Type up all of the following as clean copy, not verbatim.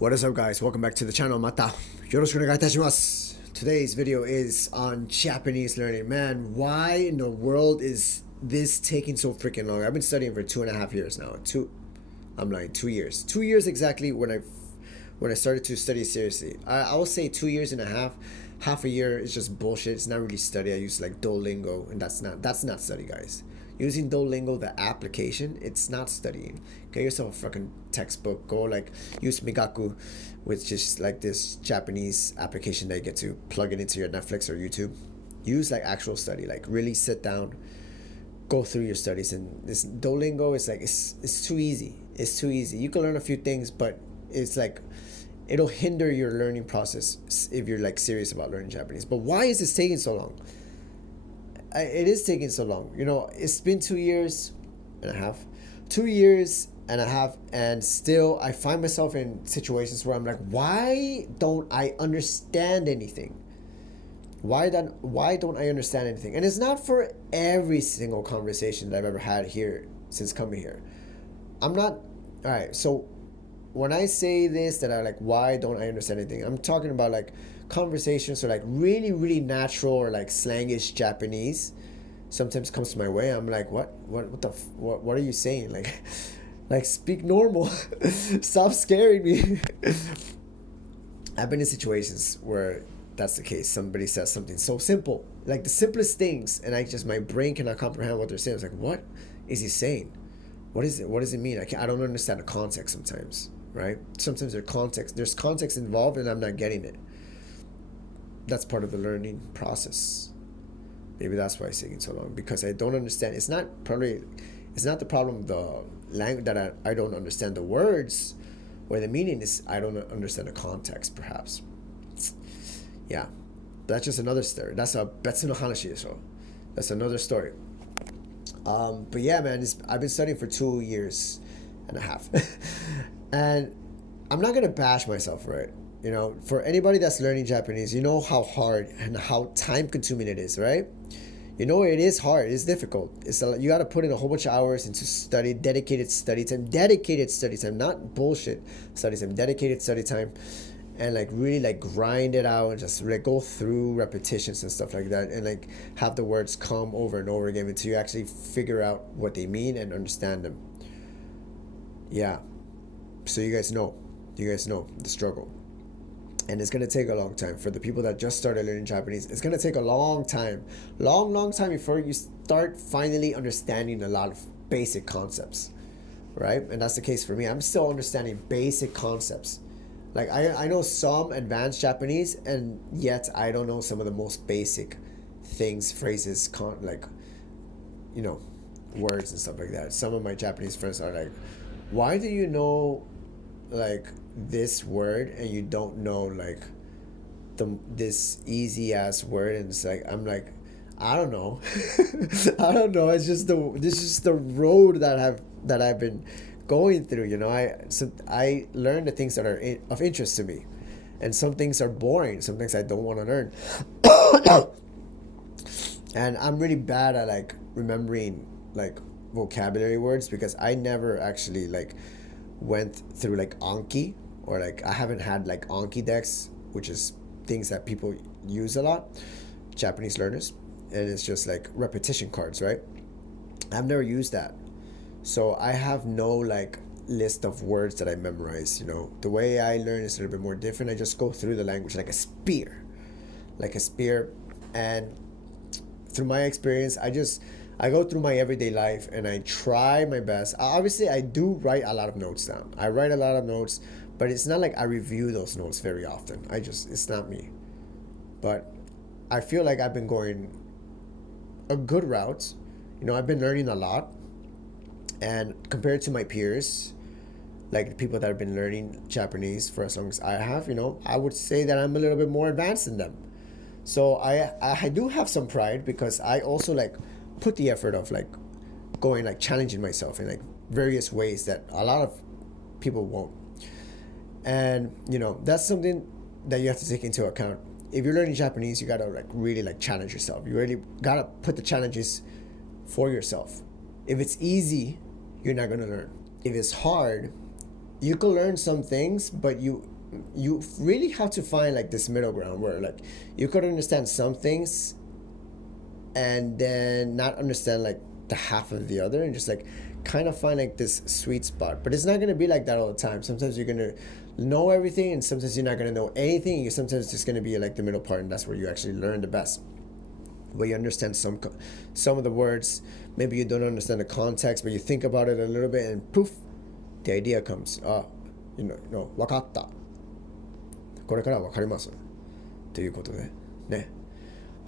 What is up, guys? Welcome back to the channel. Mata. Yoroshiku onegai itashimasu. Today's video is on Japanese learning. Man, why in the world is this taking so freaking long? I've been studying for 2.5 years now. I'm lying, 2 years. 2 years exactly when I started to study seriously. I will say 2 years and a half. Half a year is just bullshit. It's not really study. I use like Duolingo, and that's not study, guys. Using Duolingo, the application, it's not studying. Get yourself a fucking textbook. Go like use Migaku, which is like this Japanese application that you get to plug it into your Netflix or YouTube. Use like actual study. Like really sit down, go through your studies. And this Duolingo is like it's too easy. It's too easy. You can learn a few things, but it's like it'll hinder your learning process if you're like serious about learning Japanese. But why is this taking so long? It is taking so long. You know, it's been 2 years and a half. 2 years and a half, and still I find myself in situations where I'm like, why don't I understand anything? Why don't I understand anything? And it's not for every single conversation that I've ever had here since coming here. I'm not all right, so when I say this, that I like, why don't I understand anything? I'm talking about like conversations or like really, really natural or like slangish Japanese. Sometimes comes to my way. I'm like, what are you saying? Like, like speak normal. Stop scaring me. I've been in situations where that's the case. Somebody says something so simple, like the simplest things, and my brain cannot comprehend what they're saying. It's like, what is he saying? What is it? What does it mean? I don't understand the context sometimes. Right? Sometimes there's context involved, and I'm not getting it. That's part of the learning process. Maybe that's why it's taking so long, because I don't understand. It's not the problem of the language that I don't understand the words or the meaning. Is I don't understand the context, perhaps. Yeah, that's just another story. That's a betsu no hanashi, so that's another story. But yeah, man, I've been studying for 2 years and a half. And I'm not gonna bash myself for it. You know, for anybody that's learning Japanese, you know how hard and how time consuming it is, right? You know it is hard. It's difficult. You got to put in a whole bunch of hours into study, dedicated study time, not bullshit study time, dedicated study time, and like really like grind it out and just like go through repetitions and stuff like that, and like have the words come over and over again until you actually figure out what they mean and understand them. Yeah. So you guys know the struggle. And it's going to take a long time. For the people that just started learning Japanese, it's going to take a long time. Long time before you start finally understanding a lot of basic concepts. Right? And that's the case for me. I'm still understanding basic concepts. Like I know some advanced Japanese, and yet I don't know some of the most basic things, phrases, like, you know, words and stuff like that. Some of my Japanese friends are like, why do you know like this word and you don't know like this easy ass word? And it's like, I'm like, I don't know. I don't know. This is just the road that I've been going through. You know, I learn the things that are of interest to me, and some things are boring. Some things I don't want to learn. And I'm really bad at like remembering like vocabulary words, because I never actually like went through like Anki, or like I haven't had like Anki decks, which is things that people use a lot, Japanese learners, and it's just like repetition cards, right? I've never used that, so I have no like list of words that I memorize. You know, the way I learn is a little bit more different. I just go through the language like a spear, and through my experience, I go through my everyday life and I try my best. Obviously, I do write a lot of notes down. I write a lot of notes, but it's not like I review those notes very often. It's not me. But I feel like I've been going a good route. You know, I've been learning a lot. And compared to my peers, like the people that have been learning Japanese for as long as I have, you know, I would say that I'm a little bit more advanced than them. So I do have some pride, because I also like put the effort of like going like challenging myself in like various ways that a lot of people won't. And you know, that's something that you have to take into account. If you're learning Japanese, you gotta like really like challenge yourself. You really gotta put the challenges for yourself. If it's easy, you're not gonna learn. If it's hard, you could learn some things, but you really have to find like this middle ground where like you could understand some things and then not understand like the half of the other, and just like kind of find like this sweet spot. But it's not gonna be like that all the time. Sometimes you're gonna know everything, and sometimes you're not gonna know anything. You sometimes it's just gonna be like the middle part, and that's where you actually learn the best. Where you understand some of the words, maybe you don't understand the context, but you think about it a little bit, and poof, the idea comes. No, 分かった。これから分かります。ということでね。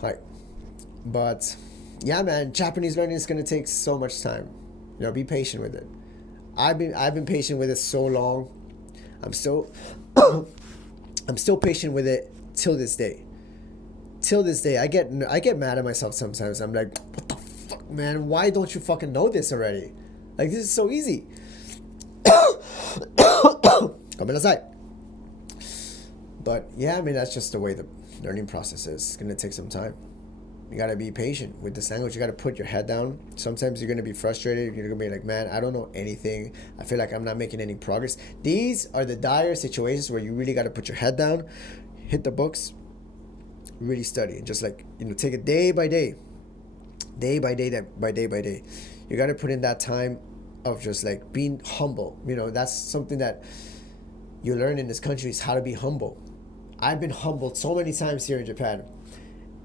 はい。But yeah, man, Japanese learning is gonna take so much time. Be patient with it. I've been patient with it so long. I'm still I'm still patient with it till this day. Till this day, I get mad at myself sometimes. I'm like, what the fuck, man? Why don't you fucking know this already? Like, this is so easy. ごめんなさい. But yeah, I mean, that's just the way the learning process is. It's gonna take some time. You gotta be patient with this language. You gotta put your head down. Sometimes you're gonna be frustrated. You're gonna be like, man, I don't know anything. I feel like I'm not making any progress. These are the dire situations where you really gotta put your head down, hit the books, really study, and just like, take it day by day. Day by day, day by day. You gotta put in that time of just like being humble. That's something that you learn in this country, is how to be humble. I've been humbled so many times here in Japan.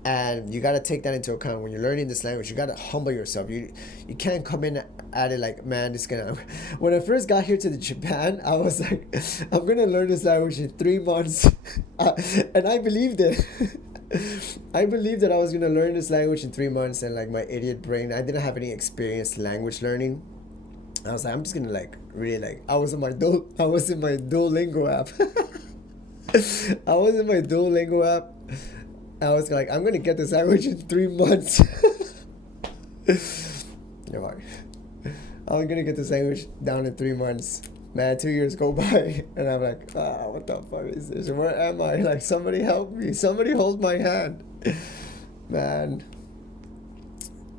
And you got to take that into account when you're learning this language. You got to humble yourself. You can't come in at it like, man, this gonna. When I first got here to Japan, I was like, I'm gonna learn this language in 3 months, and I believed it. I believed that I was gonna learn this language in 3 months, and like my idiot brain, I didn't have any experience language learning. I was like, I'm just gonna like really like. I was in my Duolingo app. I was in my Duolingo app. I was like, I'm gonna get this language in 3 months. I'm gonna get this language down in 3 months. Man, 2 years go by, and I'm like, what the fuck is this? Where am I? Like, somebody help me. Somebody hold my hand. Man,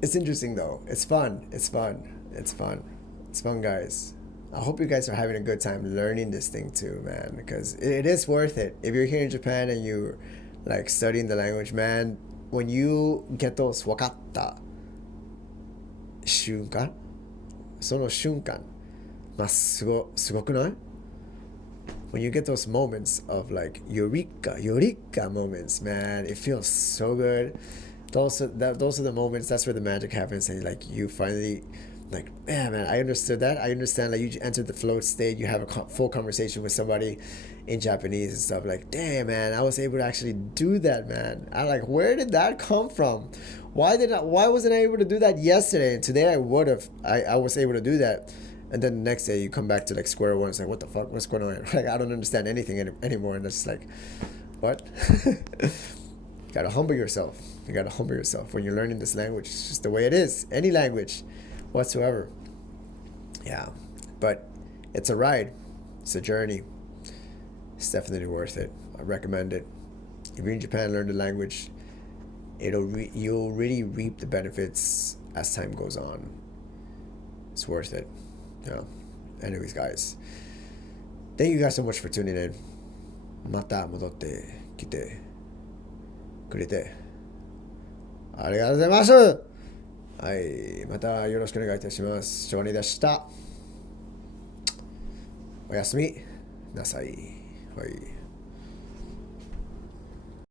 it's interesting though. It's fun. It's fun. It's fun. It's fun, guys. I hope you guys are having a good time learning this thing too, man, because it is worth it. If you're here in Japan and you're like studying the language, man, when you get those 分かった瞬間、その瞬間、すごくない? When you get those moments of like eureka moments, man, it feels so good. Those are the moments. That's where the magic happens, and like you finally, like, man, I understood that. I understand. Like, you enter the flow state, you have a full conversation with somebody in Japanese and stuff. Like, damn, man, I was able to actually do that, man. I like, where did that come from? Why wasn't I able to do that yesterday? And today I would have. I was able to do that. And then the next day you come back to like square one. It's like, what the fuck? What's going on? Like, I don't understand anything anymore. And it's like, what? You gotta humble yourself. You gotta humble yourself when you're learning this language. It's just the way it is. Any language whatsoever. Yeah. But it's a ride. It's a journey. It's definitely worth it. I recommend it. If you're in Japan, learn the language. You'll really reap the benefits as time goes on. It's worth it. Yeah. Anyways, guys, thank you guys so much for tuning in. また戻ってきてくれてありがとうございます。はい、またよろしくお願いいたします。ジョニーでした。おやすみなさい。はい。